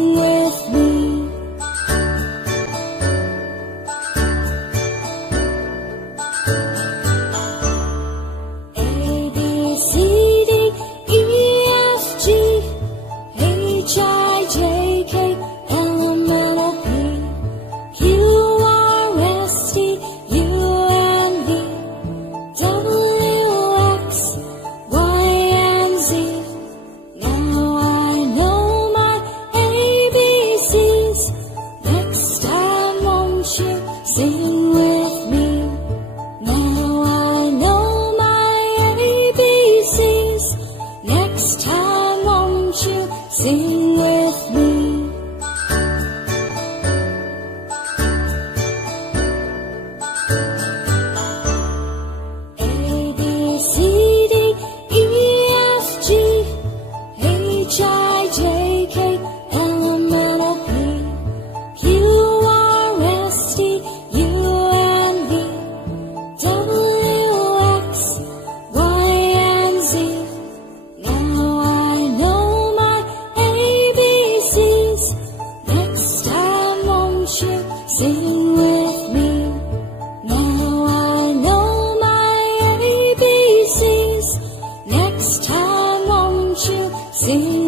Sing with me. A, B, C, D, E, F, G, H, I, J, K, L, M, N, O, P, Q, R, S, T, U, N, V, W, X, Y, and Z. Now I know my ABCs. Next time, won't you sing with me? Now I know my ABCs. Next time, won't you sing with me? A, B, C, D, E, F, G, H, I, J, K, L, M, N, O, P, Q, R, S, T, U, N, V, W, X, Y, and Z. Now I know my ABCs. Next time, won't you sing with me? Now I know my ABCs. Next time, won't you sing